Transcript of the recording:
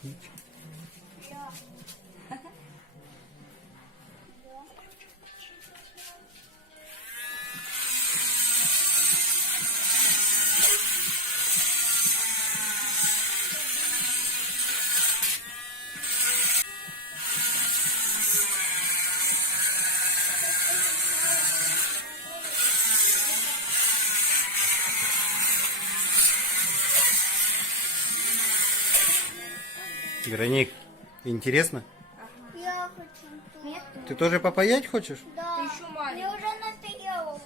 Ключ. Да. Вероник, интересно? Я хочу. Нет? Ты тоже попаять хочешь? Да. Ты еще маленький. Мне уже надоело.